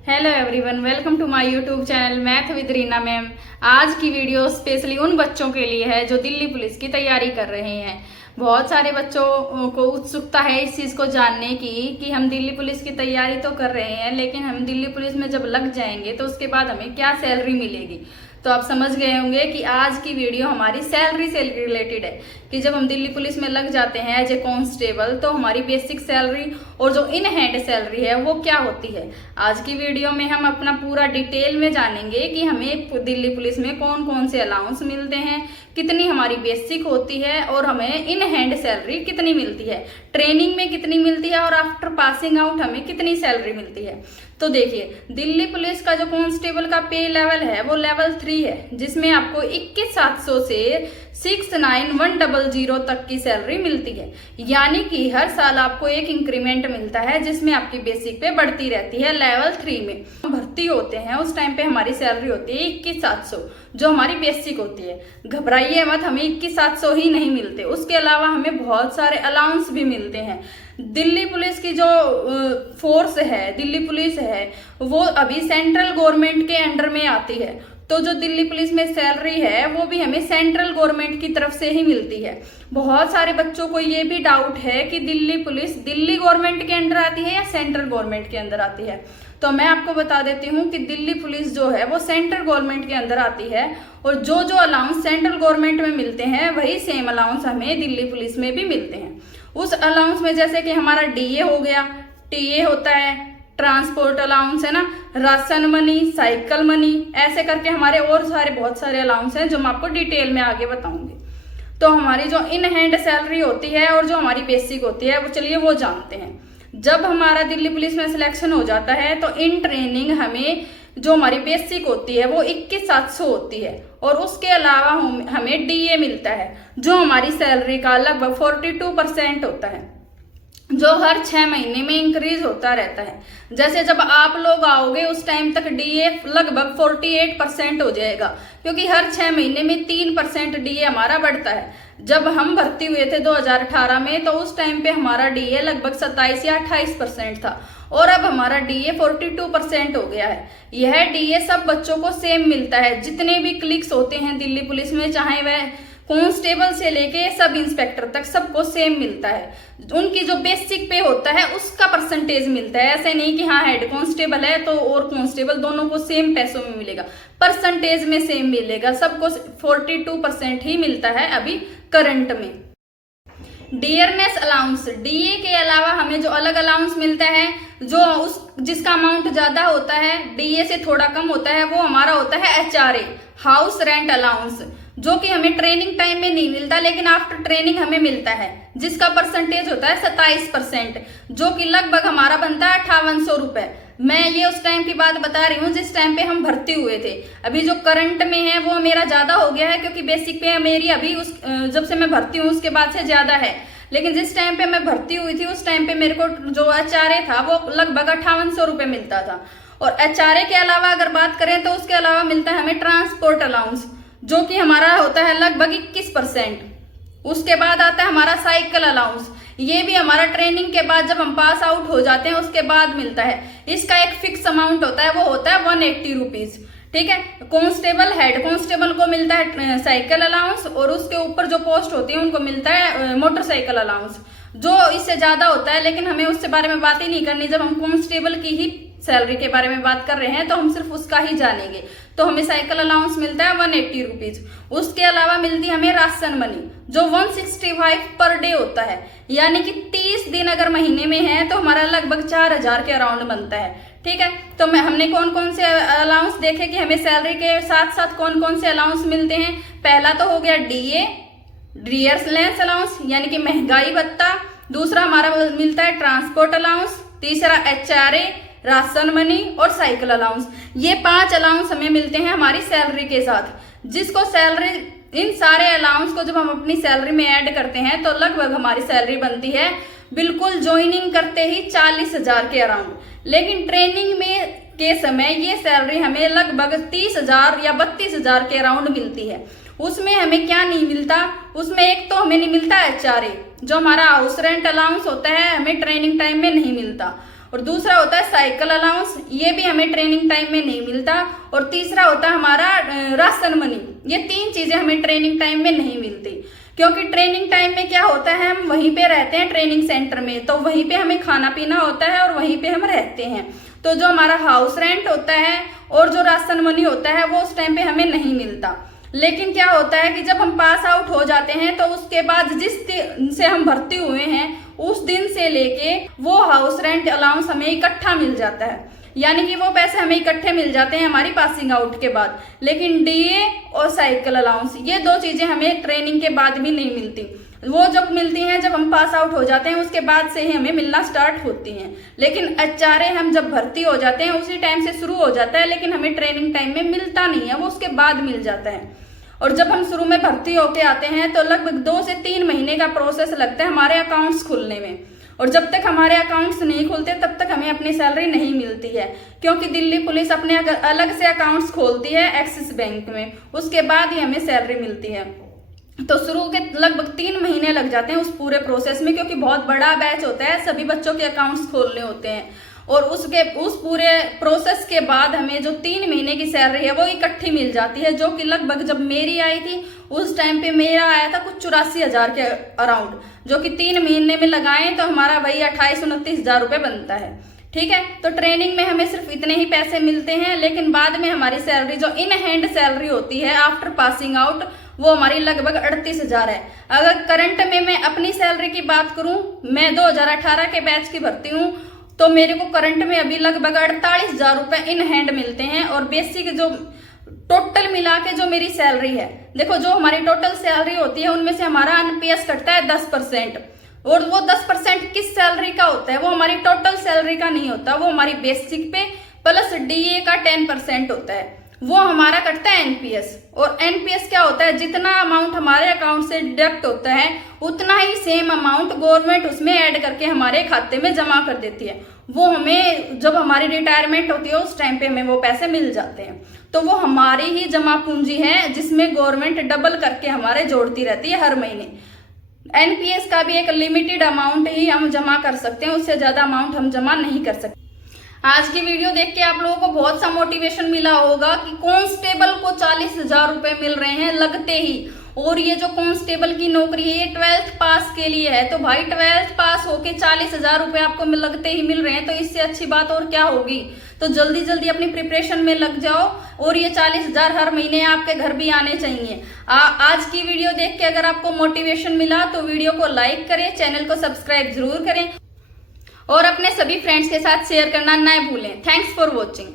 Hello everyone, welcome to my YouTube channel math with Reena ma'am. आज की video specially उन बच्चों के लिए है जो दिल्ली पुलिस की तैयारी कर रहे हैं। बहुत सारे बच्चों को उत्सुकता है इस चीज़ को जानने की कि हम दिल्ली पुलिस की तैयारी तो कर रहे हैं, लेकिन हम दिल्ली पुलिस में जब लग जाएंगे तो उसके बाद हमें क्या सैलरी मिलेगी। तो आप समझ गए होंगे कि आज की वीडियो हमारी सैलरी से रिलेटेड है कि जब हम दिल्ली पुलिस में लग जाते हैं एज ए कांस्टेबल तो हमारी बेसिक सैलरी और जो इन हैंड सैलरी है वो क्या होती है। आज की वीडियो में हम अपना पूरा डिटेल में जानेंगे कि हमें दिल्ली पुलिस में कौन कौन से अलाउंस मिलते हैं, कितनी हमारी बेसिक होती है और हमें इन हैंड सैलरी कितनी मिलती है, ट्रेनिंग में कितनी मिलती है और आफ्टर पासिंग आउट हमें कितनी सैलरी मिलती है। तो देखिए, दिल्ली पुलिस का जो कांस्टेबल का पे लेवल है वो लेवल 3 है, जिसमें आपको 21,700 से 69,100 तक की सैलरी मिलती है। यानी कि हर साल आपको एक इंक्रीमेंट मिलता है जिसमें आपकी बेसिक पे बढ़ती रहती है। लेवल 3 में भर्ती होते हैं उस टाइम पे हमारी सैलरी होती है 21,700 जो हमारी बेसिक होती है। घबराइए मत, हमें 21,700 ही नहीं मिलते, उसके अलावा हमें बहुत सारे अलाउंस भी मिलते हैं। दिल्ली पुलिस की जो फोर्स है, दिल्ली पुलिस है, वो अभी सेंट्रल गवर्नमेंट के अंडर में आती है। तो जो दिल्ली पुलिस में सैलरी है वो भी हमें सेंट्रल गवर्नमेंट की तरफ से ही मिलती है। बहुत सारे बच्चों को ये भी डाउट है कि दिल्ली पुलिस दिल्ली गवर्नमेंट के अंडर आती है या सेंट्रल गवर्नमेंट के अंदर आती है। तो मैं आपको बता देती हूँ कि दिल्ली पुलिस जो है वो सेंट्रल गवर्नमेंट के अंदर आती है और जो जो अलाउंस सेंट्रल गवर्नमेंट में मिलते हैं वही सेम अलाउंस हमें दिल्ली पुलिस में भी मिलते हैं। उस अलाउंस में जैसे कि हमारा डीए हो गया, टीए होता है, ट्रांसपोर्ट अलाउंस है ना, राशन मनी, साइकिल मनी, ऐसे करके हमारे और बहुत सारे अलाउंस हैं जो मैं आपको डिटेल में आगे बताऊंगी। तो हमारी जो इन हैंड सैलरी होती है और जो हमारी बेसिक होती है वो चलिए वो जानते हैं। जब हमारा दिल्ली पुलिस में सिलेक्शन हो जाता है तो इन ट्रेनिंग हमें जो हमारी बेसिक होती है वो 21,700 होती है और उसके अलावा हमें डीए मिलता है जो हमारी सैलरी का लगभग 42% होता है, जो हर 6 महीने में इंक्रीज होता रहता है। जैसे जब आप लोग आओगे उस टाइम तक डीए लगभग 48% हो जाएगा, क्योंकि हर 6 महीने में 3% डीए हमारा बढ़ता है। जब हम भर्ती हुए थे 2018 में तो उस टाइम पे हमारा डीए लगभग 27 या 28% था और अब हमारा डीए 42% हो गया है। यह डीए सब बच्चों को सेम मिलता है, जितने भी क्लिक्स होते हैं दिल्ली पुलिस में, चाहे वह कांस्टेबल से लेके सब इंस्पेक्टर तक सबको सेम मिलता है। उनकी जो बेसिक पे होता है उसका परसेंटेज मिलता है। ऐसे नहीं कि हाँ हेड कांस्टेबल है तो और कांस्टेबल दोनों को सेम पैसों में मिलेगा, परसेंटेज में सेम मिलेगा, सबको 42% ही मिलता है अभी करंट में। डियरनेस अलाउंस, डीए के अलावा हमें जो अलग अलाउंस मिलता है, जो जिसका अमाउंट ज्यादा होता है, डीए से थोड़ा कम होता है, वो हमारा होता है एचआरए, हाउस रेंट अलाउंस, जो कि हमें ट्रेनिंग टाइम में नहीं मिलता लेकिन आफ्टर ट्रेनिंग हमें मिलता है, जिसका परसेंटेज होता है 27%, जो कि लगभग हमारा बनता है 5800 रुपए। मैं ये उस टाइम की बात बता रही हूँ जिस टाइम पे हम भर्ती हुए थे। अभी जो करंट में है वो मेरा ज्यादा हो गया है क्योंकि बेसिक पे मेरी अभी जब से मैं भर्ती हूँ उसके बाद से ज्यादा है, लेकिन जिस टाइम पे मैं भर्ती हुई थी उस टाइम पे मेरे को जो एचआरए था वो लगभग 5800 रुपए मिलता था। और एचआरए के अलावा अगर बात करें तो उसके अलावा मिलता है हमें ट्रांसपोर्ट अलाउंस, जो कि हमारा होता है लगभग 21%। उसके बाद आता है हमारा साइकिल अलाउंस, ये भी हमारा ट्रेनिंग के बाद जब हम पास आउट हो जाते हैं उसके बाद मिलता है। इसका एक फिक्स अमाउंट होता है, वो होता है 180 रुपीज। ठीक है, कांस्टेबल हेड कांस्टेबल को मिलता है साइकिल अलाउंस और उसके ऊपर जो पोस्ट होती है उनको मिलता है मोटरसाइकिल अलाउंस, जो इससे ज्यादा होता है, लेकिन हमें उससे बारे में बात ही नहीं करनी। जब हम कांस्टेबल की ही सैलरी के बारे में बात कर रहे हैं तो हम सिर्फ उसका ही जानेंगे। तो हमें साइकिल अलाउंस मिलता है 180 रुपीज। उसके अलावा मिलती है हमें राशन मनी, जो 165 पर डे होता है, यानी कि 30 दिन अगर महीने में है तो हमारा लगभग 4000 के अराउंड बनता है। ठीक है, तो हमने कौन कौन से अलाउंस देखे कि हमें सैलरी के साथ साथ कौन कौन से अलाउंस मिलते हैं। पहला तो हो गया डीए, डियरनेस अलाउंस यानी कि महंगाई भत्ता। दूसरा हमारा मिलता है ट्रांसपोर्ट अलाउंस। तीसरा एचआरए, राशन मनी और साइकिल अलाउंस। ये 5 अलाउंस हमें मिलते हैं हमारी सैलरी के साथ, जिसको सैलरी इन सारे अलाउंस को जब हम अपनी सैलरी में ऐड करते हैं तो लगभग हमारी सैलरी बनती है बिल्कुल ज्वाइनिंग करते ही 40,000 के अराउंड। लेकिन ट्रेनिंग में के समय ये सैलरी हमें लगभग 30,000 या 32,000 के अराउंड मिलती है। उसमें हमें क्या नहीं मिलता, उसमें एक तो हमें नहीं मिलता एचआरए, जो हमारा हाउस रेंट अलाउंस होता है हमें ट्रेनिंग टाइम में नहीं मिलता। और दूसरा होता है साइकिल अलाउंस, ये भी हमें ट्रेनिंग टाइम में नहीं मिलता। और तीसरा होता है हमारा राशन मनी। ये 3 चीजें हमें ट्रेनिंग टाइम में नहीं मिलती, क्योंकि ट्रेनिंग टाइम में क्या होता है, हम वहीं पे रहते हैं ट्रेनिंग सेंटर में, तो वहीं पे हमें खाना पीना होता है और वहीं पे हम रहते हैं। तो जो हमारा हाउस रेंट होता है और जो राशन मनी होता है वो उस टाइम पे हमें नहीं मिलता। लेकिन क्या होता है कि जब हम पास आउट हो जाते हैं तो उसके बाद जिस दिन से हम भर्ती हुए हैं उस दिन से लेके वो हाउस रेंट अलाउंस हमें इकट्ठा मिल जाता है, यानी कि वो पैसे हमें इकट्ठे मिल जाते हैं हमारी पासिंग आउट के बाद। लेकिन डीए और साइकिल अलाउंस ये 2 चीजें हमें ट्रेनिंग के बाद भी नहीं मिलती, वो जब मिलती हैं जब हम पास आउट हो जाते हैं, उसके बाद से ही हमें मिलना स्टार्ट होती हैं। लेकिन एचआरए हम जब भर्ती हो जाते हैं उसी टाइम से शुरू हो जाता है, लेकिन हमें ट्रेनिंग टाइम में मिलता नहीं है, वो उसके बाद मिल जाता है। और जब हम शुरू में भर्ती होके आते हैं तो लगभग 2 से 3 महीने का प्रोसेस लगता है हमारे अकाउंट्स खुलने में, और जब तक हमारे अकाउंट्स नहीं खुलते तब तक हमें अपनी सैलरी नहीं मिलती है, क्योंकि दिल्ली पुलिस अपने अलग से अकाउंट्स खोलती है एक्सिस बैंक में, उसके बाद ही हमें सैलरी मिलती है। तो शुरू के लगभग 3 महीने लग जाते हैं उस पूरे प्रोसेस में, क्योंकि बहुत बड़ा बैच होता है, सभी बच्चों के अकाउंट्स खोलने होते हैं। और उस पूरे प्रोसेस के बाद हमें जो 3 महीने की सैलरी है वो इकट्ठी मिल जाती है, जो कि लगभग जब मेरी आई थी उस टाइम पे मेरा आया था कुछ 84,000 के अराउंड, जो कि 3 महीने में लगाएं तो हमारा वही 28-29,000 रुपये बनता है। ठीक है, तो ट्रेनिंग में हमें सिर्फ इतने ही पैसे मिलते हैं, लेकिन बाद में हमारी सैलरी जो इन हैंड सैलरी होती है आफ्टर पासिंग आउट वो हमारी लगभग 38,000 है। अगर करंट में मैं अपनी सैलरी की बात करूं, मैं 2018 के बैच की भर्ती हूं, तो मेरे को करंट में अभी लगभग 48,000 रुपये इन हैंड मिलते हैं। और बेसिक जो टोटल मिला के जो मेरी सैलरी है, देखो जो हमारी टोटल सैलरी होती है उनमें से हमारा एनपीएस कटता है 10%, और वो 10% किस सैलरी का होता है, वो हमारी टोटल सैलरी का नहीं होता, वो हमारी बेसिक पे प्लस डीए का 10% होता है, वो हमारा कटता है एनपीएस। और एनपीएस क्या होता है, जितना अमाउंट हमारे अकाउंट से डिडक्ट होता है उतना ही सेम अमाउंट गवर्नमेंट उसमें ऐड करके हमारे खाते में जमा कर देती है। वो हमें जब हमारी रिटायरमेंट होती है उस टाइम पे हमें वो पैसे मिल जाते हैं। तो वो हमारी ही जमा पूंजी है जिसमें गवर्नमेंट डबल करके हमारे जोड़ती रहती है हर महीने। एनपीएस का भी एक लिमिटेड अमाउंट ही हम जमा कर सकते हैं, उससे ज्यादा अमाउंट हम जमा नहीं कर सकते। आज की वीडियो देख के आप लोगों को बहुत सा मोटिवेशन मिला होगा कि कांस्टेबल को 40,000 रुपए मिल रहे हैं लगते ही, और ये जो कांस्टेबल की नौकरी है ये 12th पास के लिए है। तो भाई 12th पास होके 40,000 रुपए आपको लगते ही मिल रहे हैं, तो इससे अच्छी बात और क्या होगी। तो जल्दी जल्दी अपनी प्रिपरेशन में लग जाओ, और ये 40,000 हर महीने आपके घर भी आने चाहिए। आज की वीडियो देख के अगर आपको मोटिवेशन मिला तो वीडियो को लाइक करें, चैनल को सब्सक्राइब जरूर करें, और अपने सभी फ्रेंड्स के साथ शेयर करना ना भूलें। Thanks for watching.